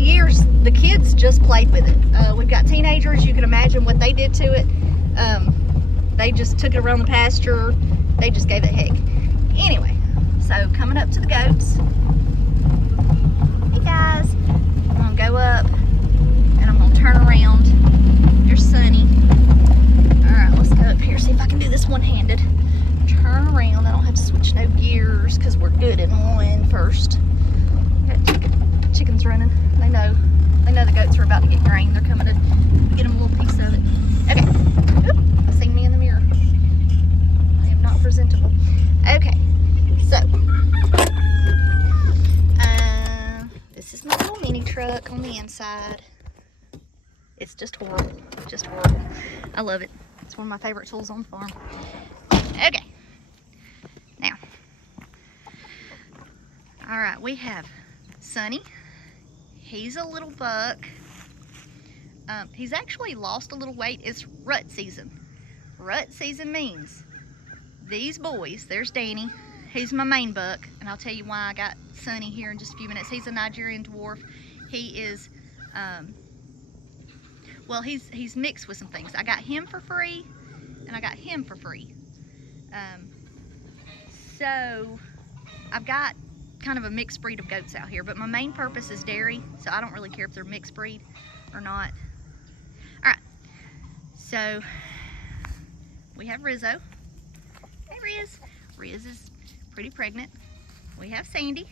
of years, the kids just played with it. We've got teenagers. You can imagine what they did to it. They just took it around the pasture. They just gave it heck. Anyway, so coming up to the goats. Hey guys, I'm gonna go up and I'm gonna turn around. Here's Sunny. All right, let's go up here, see if I can do this one-handed. Turn around. I don't have to switch no gears because we're good in one first. Chickens running. They know the goats are about to get grain. They're coming to get them a little piece of it. Okay. Oop, I see me in the mirror. I am not presentable. Okay. So, this is my little mini truck on the inside. It's just horrible. Just horrible. I love it. It's one of my favorite tools on the farm. Okay. Now. All right, we have Sunny. He's a little buck. He's actually lost a little weight. It's rut season. Rut season means these boys, there's Danny. He's my main buck, and I'll tell you why I got Sunny here in just a few minutes. He's a Nigerian dwarf. He is, well, he's mixed with some things. I got him for free, and I got him for free. So I've got kind of a mixed breed of goats out here, but my main purpose is dairy, so I don't really care if they're mixed breed or not. All right, so we have Rizzo. Hey Riz. Riz is pretty pregnant. We have Sandy.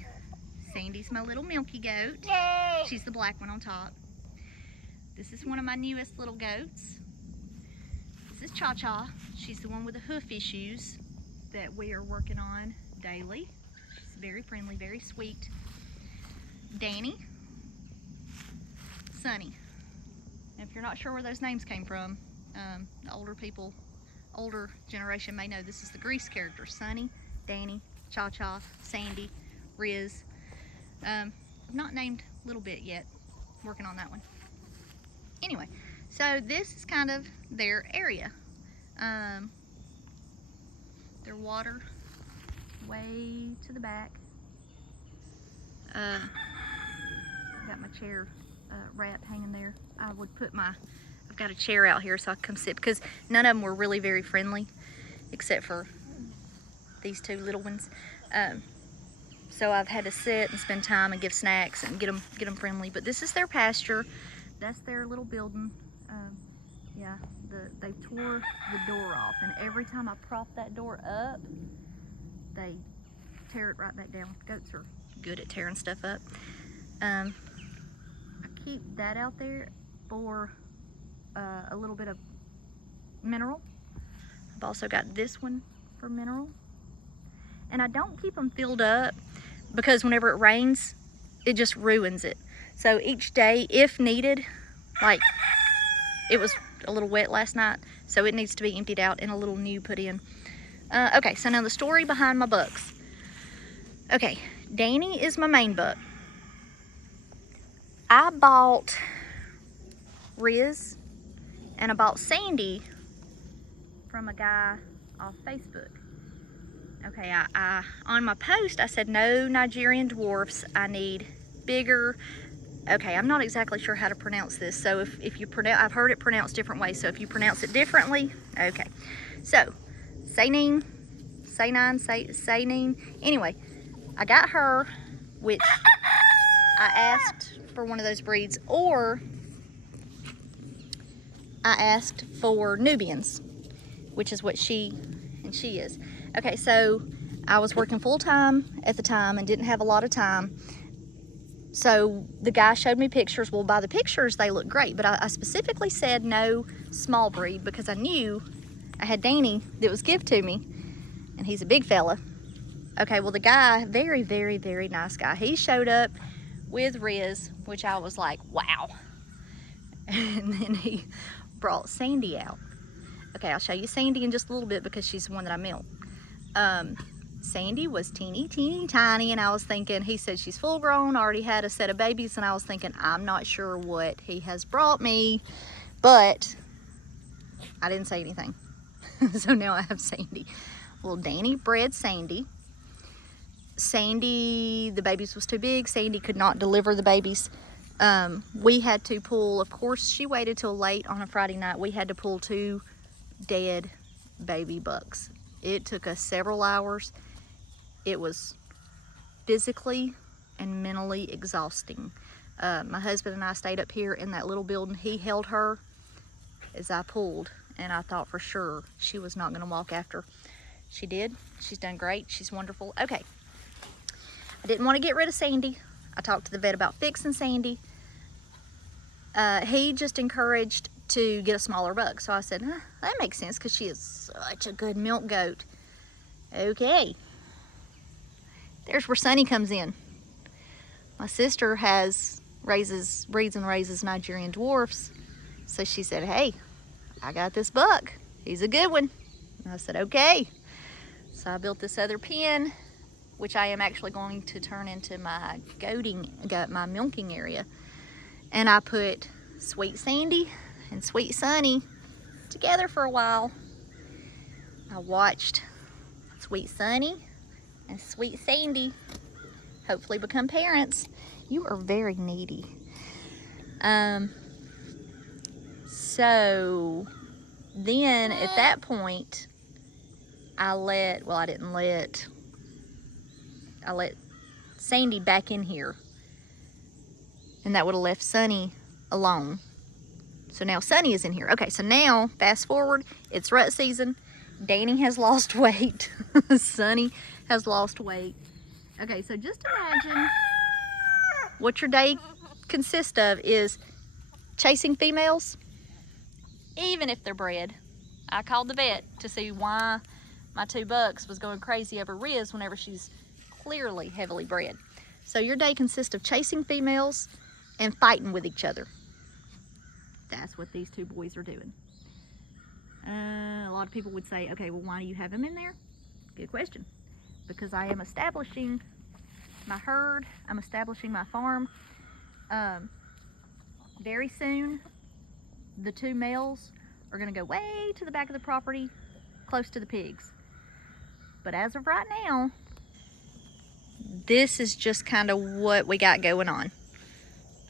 Sandy's my little milky goat. Yay. She's the black one on top. This is one of my newest little goats. This is Cha-Cha. She's the one with the hoof issues that we are working on daily. Very friendly, very sweet. Danny, Sunny. If you're not sure where those names came from, the older generation may know this is the Grease character. Sunny, Danny, Cha-Cha, Sandy, Riz. I've not named Little Bit yet. Working on that one. Anyway, so this is kind of their area. Their water way to the back. Got my chair wrap hanging there. I would put I've got a chair out here so I can come sit, because none of them were really very friendly except for these two little ones. So I've had to sit and spend time and give snacks and get them friendly. But this is their pasture. That's their little building. Yeah, they tore the door off, and every time I prop that door up, they tear it right back down. Goats are good at tearing stuff up. I keep that out there for a little bit of mineral. I've also got this one for mineral. And I don't keep them filled up because whenever it rains, it just ruins it. So each day, if needed, like it was a little wet last night, so it needs to be emptied out and a little new put in. Okay, so now the story behind my bucks. Okay, Danny is my main buck. I bought Riz and I bought Sandy from a guy off Facebook. Okay, I on my post I said no Nigerian dwarfs. I need bigger. Okay, I'm not exactly sure how to pronounce this, so if you pronounce, I've heard it pronounced different ways, so if you pronounce it differently, okay. So, Saynine. Anyway, I got her, which I asked for one of those breeds, or I asked for Nubians, which is what she is. Okay, so I was working full-time at the time and didn't have a lot of time. So the guy showed me pictures. Well, by the pictures, they look great, but I specifically said no small breed because I knew I had Danny that was gift to me, and he's a big fella. Okay, well, the guy, very, very, very nice guy. He showed up with Riz, which I was like, wow. And then he brought Sandy out. Okay, I'll show you Sandy in just a little bit because she's the one that I milk. Sandy was teeny tiny, and I was thinking, he said she's full grown, already had a set of babies, and I was thinking, I'm not sure what he has brought me, but I didn't say anything. So now I have Sandy. Well, Danny bred Sandy. Sandy, the babies was too big. Sandy could not deliver the babies. We had to pull, of course, she waited till late on a Friday night. We had to pull 2 dead baby bucks. It took us several hours. It was physically and mentally exhausting. My husband and I stayed up here in that little building. He held her as I pulled, and I thought for sure she was not going to walk after. She did. She's done great. She's wonderful. Okay. I didn't want to get rid of Sandy. I talked to the vet about fixing Sandy. He just encouraged to get a smaller buck. So I said, that makes sense because she is such a good milk goat. Okay. There's where Sunny comes in. My sister breeds and raises Nigerian dwarfs. So she said, hey, I got this buck. He's a good one. And I said, okay. So I built this other pen, which I am actually going to turn into my my milking area. And I put Sweet Sandy and Sweet Sunny together for a while. I watched Sweet Sunny and Sweet Sandy hopefully become parents. You are very needy. So then at that point, I let Sandy back in here, and that would have left Sunny alone. So now Sunny is in here. Okay, so now fast forward, it's rut season. Danny has lost weight. Sunny has lost weight. Okay, so just imagine what your day consists of is chasing females, even if they're bred. I called the vet to see why my 2 bucks was going crazy over Riz whenever she's clearly heavily bred. So your day consists of chasing females and fighting with each other. That's what these 2 boys are doing. A lot of people would say, okay, well, why do you have them in there? Good question. Because I am establishing my herd. I'm establishing my farm. Very soon, the 2 males are going to go way to the back of the property, close to the pigs. But as of right now, this is just kind of what we got going on.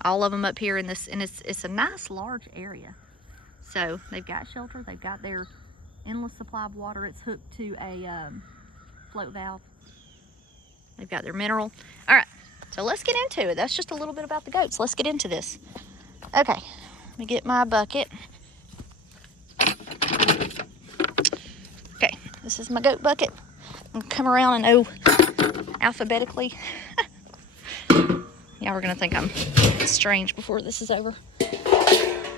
All of them up here in this, and it's a nice large area. So they've got shelter, they've got their endless supply of water. It's hooked to a float valve. They've got their mineral. All right, so let's get into it. That's just a little bit about the goats. Let's get into this. Okay, let me get my bucket. Okay, this is my goat bucket. I'm gonna come around and alphabetically. Y'all are gonna think I'm strange before this is over.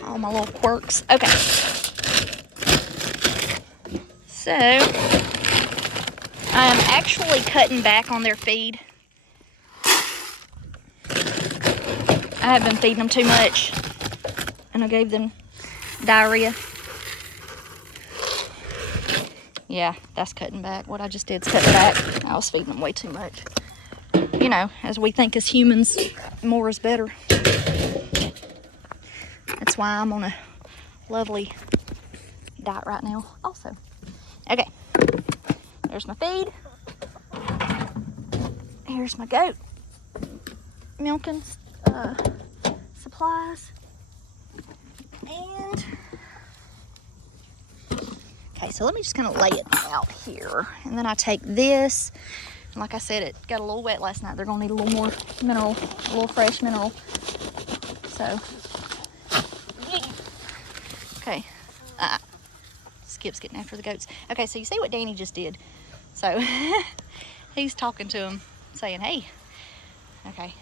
All my little quirks. Okay. So, I'm actually cutting back on their feed. I have been feeding them too much, and I gave them diarrhea. Yeah, that's cutting back. What I just did is cut back. I was feeding them way too much. You know, as we think as humans, more is better. That's why I'm on a lovely diet right now also. Okay, there's my feed. Here's my goat milking supplies. And okay, so let me just kind of lay it out here. And then I take this, and like I said, it got a little wet last night. They're gonna need a little more mineral, a little fresh mineral. So, okay, Skip's getting after the goats. Okay, so you see what Danny just did. So, he's talking to him, saying, hey, okay,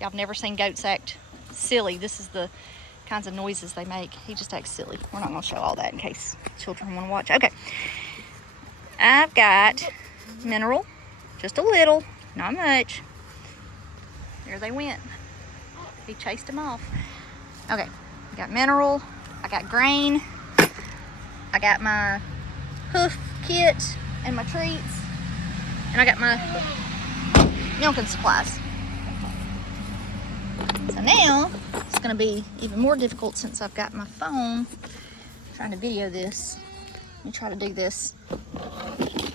y'all never seen goats act silly. This is the kinds of noises they make. He just acts silly. We're not gonna show all that in case children wanna watch. Okay, I've got mineral, just a little, not much. There they went. He chased them off. Okay, I got mineral, I got grain, I got my hoof kit and my treats, and I got my milking supplies. So now it's gonna be even more difficult since I've got my phone. I'm trying to video this. Let me try to do this.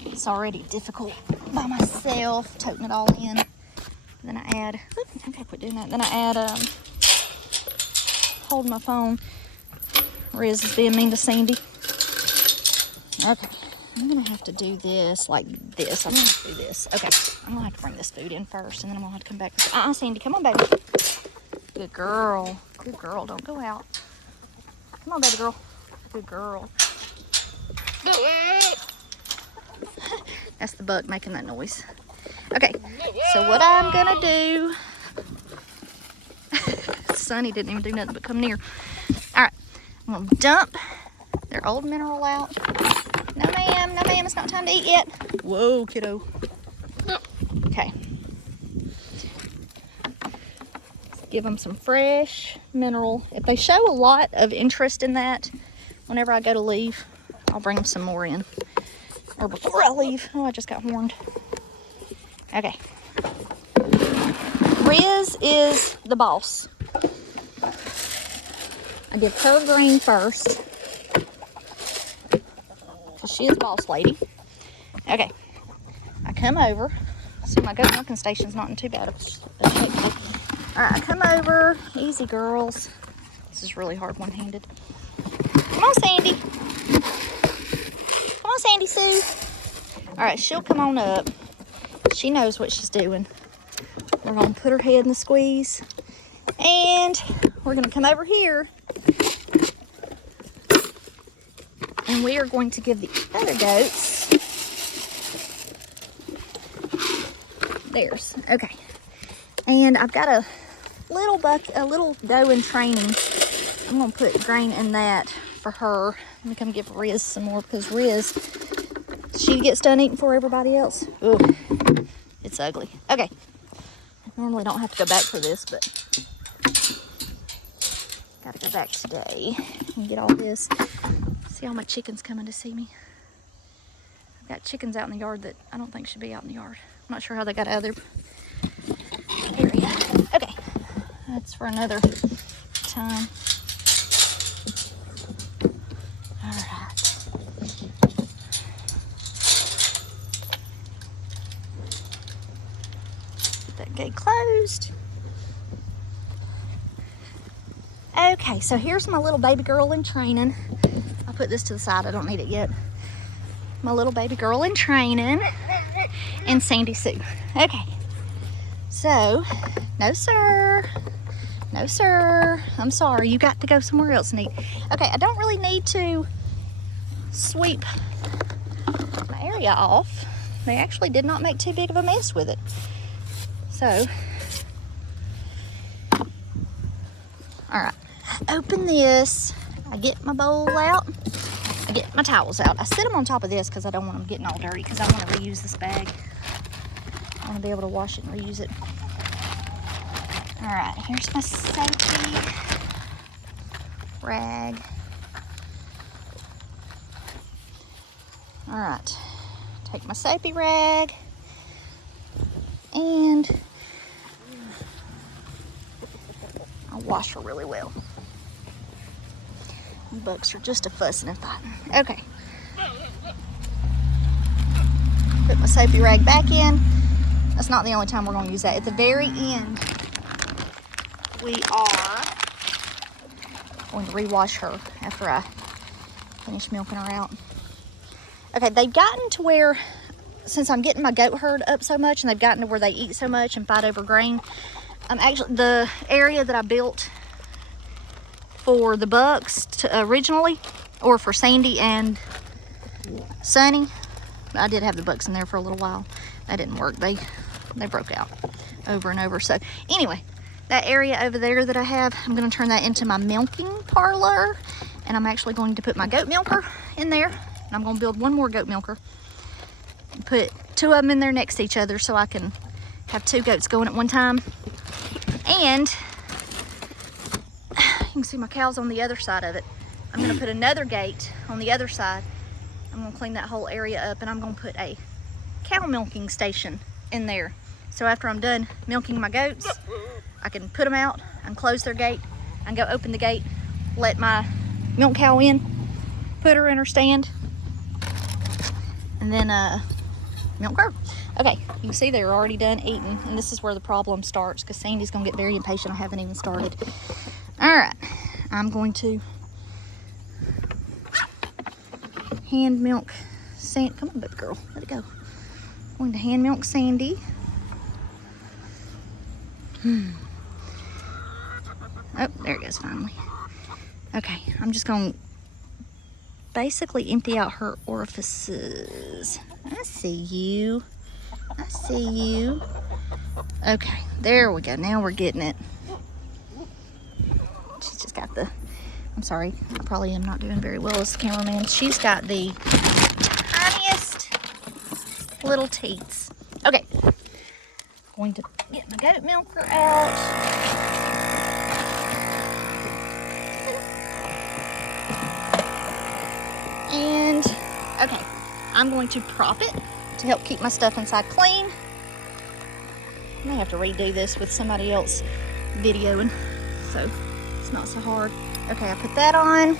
It's already difficult by myself, toting it all in. Then I add, I gotta quit doing that. Then I add, hold my phone. Riz is being mean to Sandy. Okay, I'm gonna have to do this like this. I'm gonna have to do this. Okay, I'm gonna have to bring this food in first, and then I'm gonna have to come back. Sandy, come on, baby. Good girl. Good girl. Don't go out. Come on, baby girl. Good girl. That's the bug making that noise. Okay, so what I'm gonna do. Sonny didn't even do nothing but come near. All right, I'm gonna dump their old mineral out. No ma'am, no ma'am, it's not time to eat yet. Whoa, kiddo. Okay. Give them some fresh mineral. If they show a lot of interest in that, whenever I go to leave, I'll bring them some more in. Or before I leave. Oh, I just got horned. Okay. Riz is the boss. I give her green first. Because she is the boss lady. Okay. I come over. See, my goat milking station's not in too bad of a shape. Alright, I come over. Easy, girls. This is really hard one-handed. Come on, Sandy. Come on, Sandy Sue. Alright, she'll come on up. She knows what she's doing. We're going to put her head in the squeeze. And we're going to come over here. And we are going to give the other goats theirs. Okay. And I've got a little doe in training. I'm going to put grain in that for her. Let me come give Riz some more because Riz, she gets done eating for everybody else. Ooh, it's ugly. Okay. I normally don't have to go back for this, but gotta go back today and get all this. See all my chickens coming to see me. I've got chickens out in the yard that I don't think should be out in the yard. I'm not sure how they got out of their area. Okay, that's for another time. All right. That gate closed. Okay, so here's my little baby girl in training. I'll put this to the side. I don't need it yet. My little baby girl in training and Sandy Sue. Okay, so no sir, no sir, I'm sorry, you got to go somewhere else and eat. Okay, I don't really need to sweep my area off. They actually did not make too big of a mess with it. So, all right, I open this, I get my bowl out, I get my towels out. I set them on top of this because I don't want them getting all dirty because I want to reuse this bag. I want to be able to wash it and reuse it. All right, here's my safety rag. All right, take my soapy rag and I'll wash her really well. The bugs are just a fussing and fighting. Okay. Put my soapy rag back in. That's not the only time we're going to use that. At the very end, we are going to rewash her after I finish milking her out. Okay, they've gotten to where, since I'm getting my goat herd up so much and they've gotten to where they eat so much and fight over grain, actually, the area that I built for the bucks originally, or for Sandy and Sonny, I did have the bucks in there for a little while. That didn't work. They broke out over and over. So anyway, that area over there that I have, I'm going to turn that into my milking parlor, and I'm actually going to put my goat milker in there, and I'm going to build one more goat milker and put two of them in there next to each other so I can have two goats going at one time. And you can see my cows on the other side of it. I'm going to put another gate on the other side. I'm going to clean that whole area up, and I'm going to put a cow milking station in there. So after I'm done milking my goats, I can put them out and close their gate and go open the gate, let my milk cow in, put her in her stand, and then milk her. Okay, you can see they're already done eating, and this is where the problem starts because Sandy's gonna get very impatient. I haven't even started. All right, I'm going to hand milk Sandy. Come on, baby girl, let it go. I'm going to hand milk Sandy. Oh, there it goes finally. Okay, I'm just going to basically empty out her orifices. I see you. I see you. Okay, there we go. Now we're getting it. She's just got the, I'm sorry, I probably am not doing very well as the cameraman. She's got the tiniest little teats. Okay, going to get my goat milker out. And, okay, I'm going to prop it to help keep my stuff inside clean. I may have to redo this with somebody else videoing, so it's not so hard. Okay, I put that on.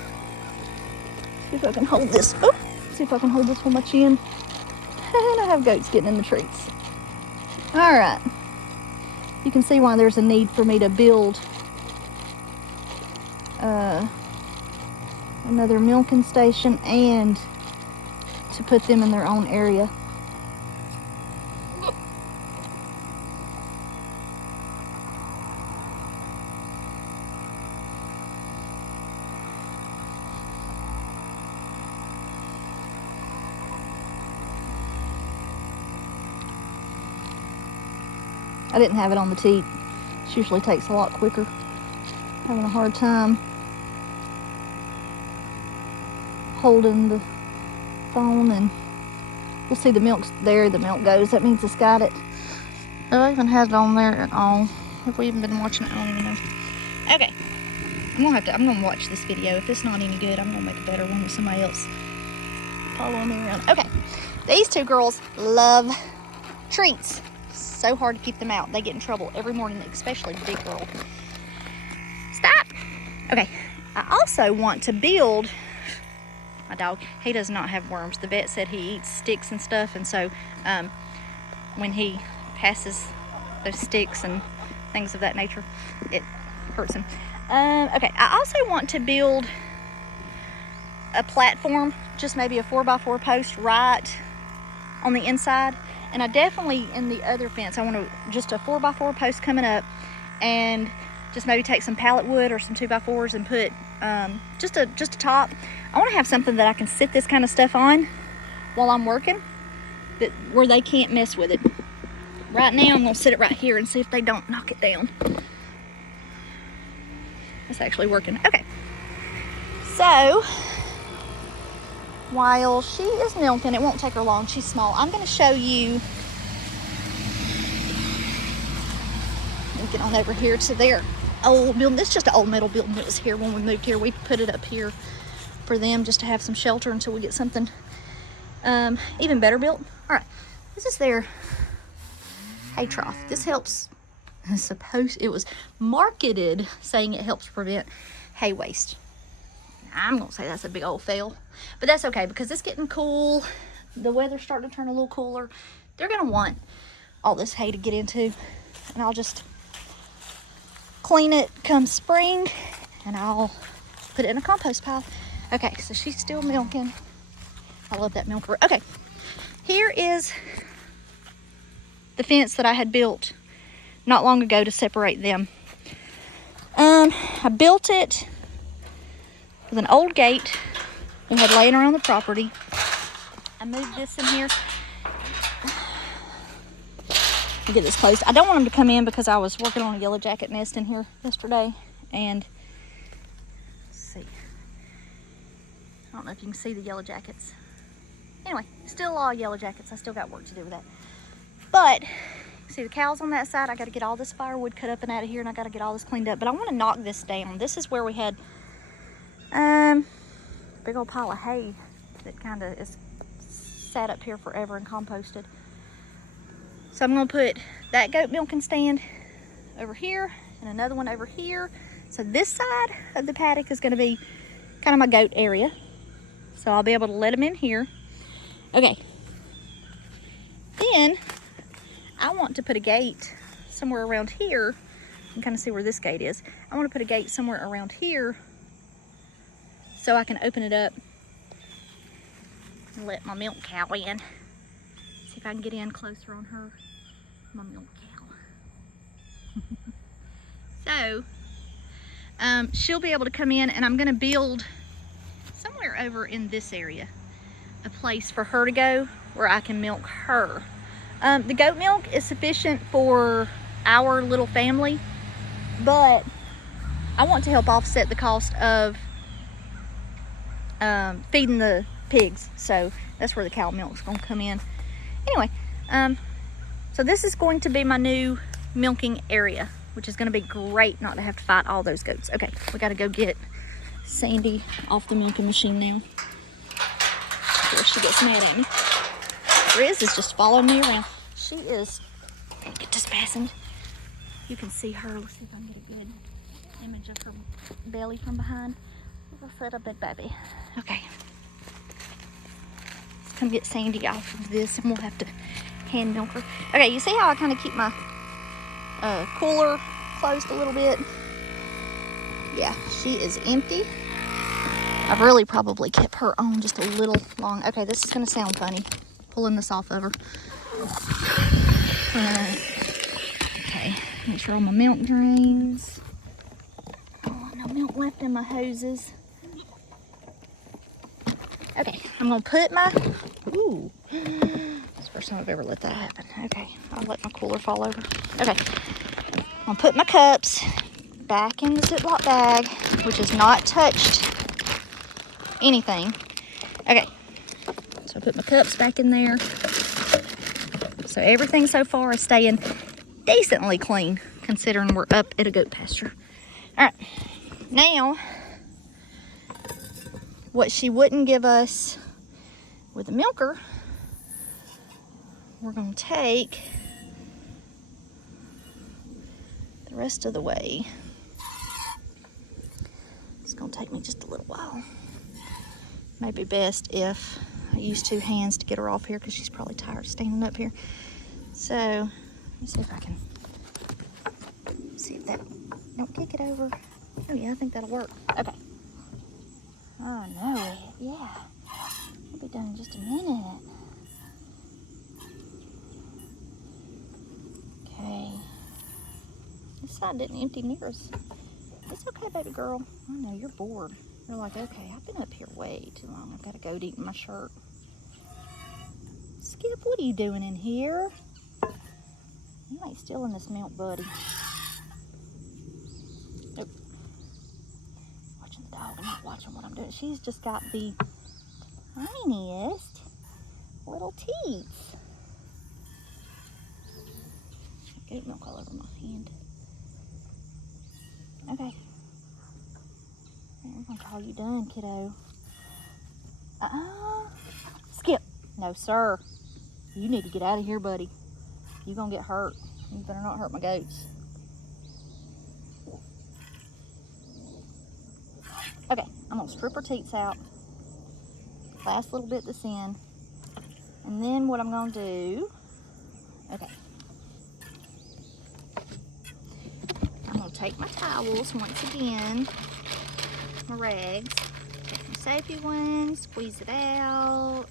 See if I can hold this. Oh, see if I can hold this on my chin. And I have goats getting in the treats. All right. You can see why there's a need for me to build another milking station and to put them in their own area. I didn't have it on the teat. It usually takes a lot quicker. Having a hard time holding the phone, and we'll see the milk's there. The milk goes. That means it's got it. Oh, I even had it on there at all. Have we even been watching it? I don't even know. Okay, I'm gonna watch this video. If it's not any good, I'm gonna make a better one with somebody else following me around. Okay, these two girls love treats. So hard to keep them out. They get in trouble every morning, especially the big girl. Stop. Okay, I also want to build my dog. He does not have worms. The vet said he eats sticks and stuff, and so when he passes those sticks and things of that nature, it hurts him. Okay, I also want to build a platform, just maybe a 4x4 post right on the inside. And I definitely, in the other fence, I want to just a 4x4 post coming up, and just maybe take some pallet wood or some 2x4s and put just a top. I want to have something that I can sit this kind of stuff on while I'm working, where they can't mess with it. Right now, I'm going to sit it right here and see if they don't knock it down. It's actually working. Okay. So, while she is milking, it won't take her long. She's small. I'm going to show you. Get on over here to their old building. It's just an old metal building that was here when we moved here. We put it up here for them just to have some shelter until we get something even better built. All right, this is their hay trough. This helps. It was marketed saying it helps prevent hay waste. I'm gonna say that's a big old fail, but that's okay because it's getting cool. The weather's starting to turn a little cooler. They're gonna want all this hay to get into, and I'll just clean it come spring, and I'll put it in a compost pile. Okay, so she's still milking. I love that milker. Okay, here is the fence that I had built not long ago to separate them. I built it with an old gate we had laying around the property. I moved this in here. I'll get this closed. I don't want them to come in because I was working on a yellow jacket nest in here yesterday, and let's see. I don't know if you can see the yellow jackets. Anyway, still a lot of yellow jackets. I still got work to do with that. But see the cows on that side. I got to get all this firewood cut up and out of here, and I got to get all this cleaned up. But I want to knock this down. This is where we had big old pile of hay that kind of is sat up here forever and composted. So I'm going to put that goat milking stand over here and another one over here. So this side of the paddock is going to be kind of my goat area. So I'll be able to let them in here. Okay. Then I want to put a gate somewhere around here. You can kind of see where this gate is. I want to put a gate somewhere around here so I can open it up and let my milk cow in. See if I can get in closer on her, my milk cow. So, she'll be able to come in, and I'm gonna build somewhere over in this area a place for her to go where I can milk her. The goat milk is sufficient for our little family, but I want to help offset the cost of feeding the pigs, so that's where the cow milk's gonna come in. Anyway, so this is going to be my new milking area, which is gonna be great not to have to fight all those goats. Okay, we gotta go get Sandy off the milking machine now before she gets mad at me. Riz is just following me around. She is, get this fastened. You can see her. Let's see if I can get a good image of her belly from behind. We'll set a big baby. Okay. Let's come get Sandy off of this, and we'll have to hand milk her. Okay, you see how I kind of keep my cooler closed a little bit? Yeah, she is empty. I've really probably kept her on just a little long. Okay, this is gonna sound funny, pulling this off of her. Okay, make sure all my milk drains. Oh, no milk left in my hoses. Okay, I'm gonna put my, ooh, that's the first time I've ever let that happen. Okay, I'll let my cooler fall over. Okay, I'm gonna put my cups back in the Ziploc bag, which has not touched anything. Okay, so I put my cups back in there. So everything so far is staying decently clean, considering we're up at a goat pasture. All right, now, what she wouldn't give us with the milker, we're gonna take the rest of the way. It's gonna take me just a little while. Maybe best if I use two hands to get her off here, because she's probably tired of standing up here. So, let me see if I can, see if that, don't kick it over. Oh yeah, I think that'll work. Okay. Oh no, yeah. I'll be done in just a minute. Okay. This side didn't empty near us. It's okay, baby girl. I know, you're bored. You're like, okay, I've been up here way too long. I've got a goat eating my shirt. Skip, what are you doing in here? You ain't stealing this milk, buddy. Nope. Watching the dog and not watching what I'm doing. She's just got the tiniest little teeth. Goat milk all over my hand. Okay. I'm gonna call you done, kiddo. Skip. No, sir. You need to get out of here, buddy. You're gonna get hurt. You better not hurt my goats. Okay, I'm gonna strip her teats out. Last little bit that's in. And then what I'm gonna do, okay. I'm gonna take my towels once again, my rags, take my safety one, squeeze it out.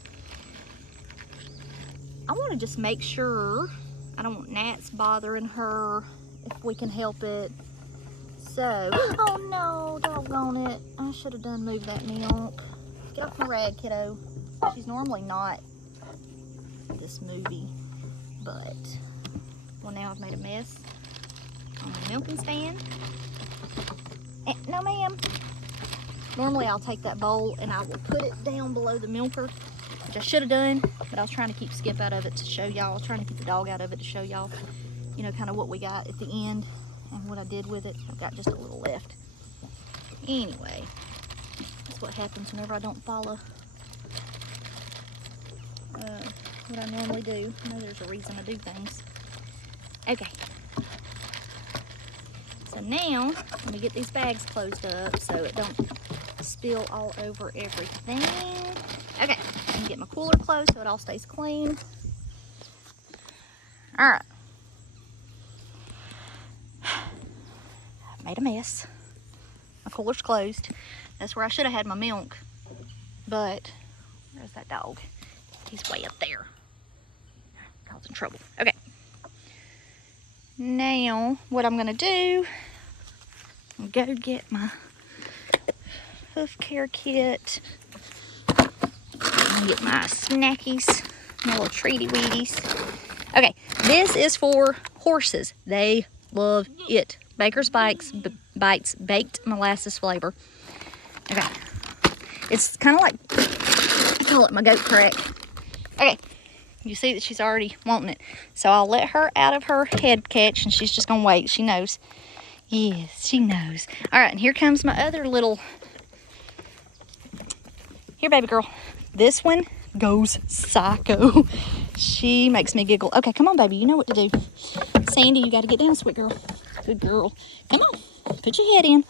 I want to just make sure I don't want gnats bothering her if we can help it. So, oh no, doggone it. I should have done moved that milk. Get off my rag, kiddo. She's normally not this movie, but, well, now I've made a mess on the milking stand. No, ma'am. Normally I'll take that bowl and I will put it down below the milker, which I should have done, but I was trying to keep Skip out of it to show y'all. I was trying to keep the dog out of it to show y'all, you know, kind of what we got at the end and what I did with it. I've got just a little left. Anyway, that's what happens whenever I don't follow what I normally do. I know there's a reason I do things. Okay. So now, let me get these bags closed up so it don't spill all over everything. Okay, let me get my cooler closed so it all stays clean. All right, made a mess. My cooler's closed. That's where I should have had my milk. But where's that dog? He's way up there. Causing trouble. Okay. Now, what I'm gonna do, I'm gonna go get my hoof care kit. Get my snackies, my little treaty weedies. Okay, this is for horses. They love it. Baker's Bites baked molasses flavor. Okay, it's kind of like, I call it my goat crack. Okay, you see that she's already wanting it. So I'll let her out of her head catch and she's just gonna wait. She knows. Yes, she knows. All right, and here comes my other little, here baby girl. This one goes psycho. She makes me giggle. Okay, come on, baby. You know what to do. Sandy, you got to get down, sweet girl. Good girl. Come on. Put your head in.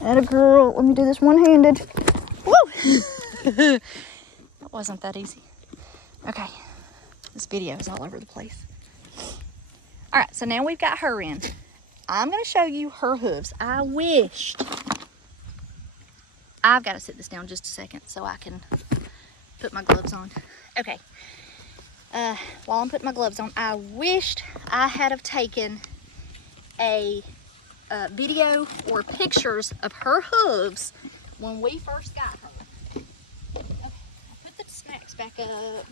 Atta girl. Let me do this one-handed. Woo! That wasn't that easy. Okay. This video is all over the place. All right, so now we've got her in. I'm going to show you her hooves. I wished. I've got to sit this down just a second so I can put my gloves on. Okay. While I'm putting my gloves on, I wished I had have taken a video or pictures of her hooves when we first got her. Okay, I'll put the snacks back up.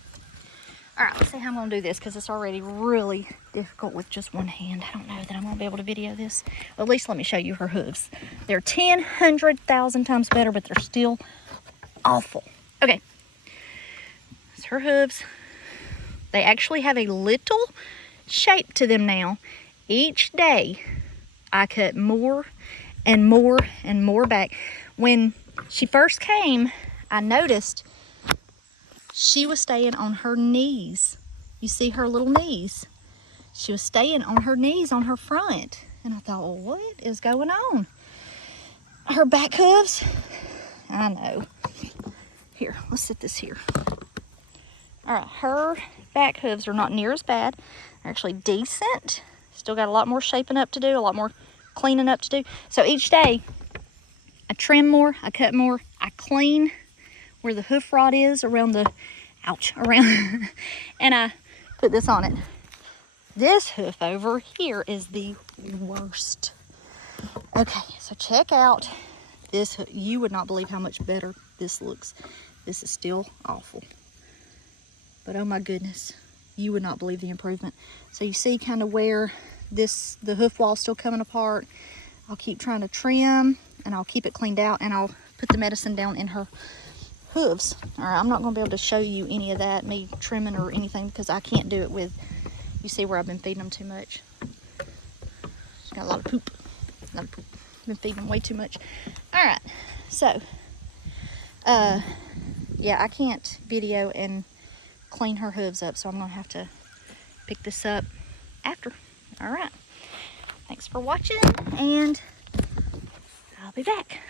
All right, let's see how I'm gonna do this because it's already really difficult with just one hand. I don't know that I'm gonna be able to video this. Well, at least let me show you her hooves. They're 10, 100,000 times better, but they're still awful. Okay. Her hooves, they actually have a little shape to them now. Each day I cut more and more and more back. When she first came, I noticed she was staying on her knees. You see her little knees? She was staying on her knees on her front. And I thought, well, what is going on? Her back hooves, I know. Here, let's sit this here. All right, her back hooves are not near as bad. They're actually decent. Still got a lot more shaping up to do, a lot more cleaning up to do. So each day, I trim more, I cut more, I clean where the hoof rod is around the, around, and I put this on it. This hoof over here is the worst. Okay, so check out this hoof. You would not believe how much better this looks. This is still awful. But oh my goodness, you would not believe the improvement. So you see kind of where the hoof wall is still coming apart. I'll keep trying to trim and I'll keep it cleaned out and I'll put the medicine down in her hooves. All right, I'm not gonna be able to show you any of that, me trimming or anything, because I can't do it with, you see where I've been feeding them too much. She's got a lot of poop. I've been feeding them way too much. All right, so, yeah, I can't video and clean her hooves up, so I'm gonna have to pick this up after. All right, thanks for watching, and I'll be back.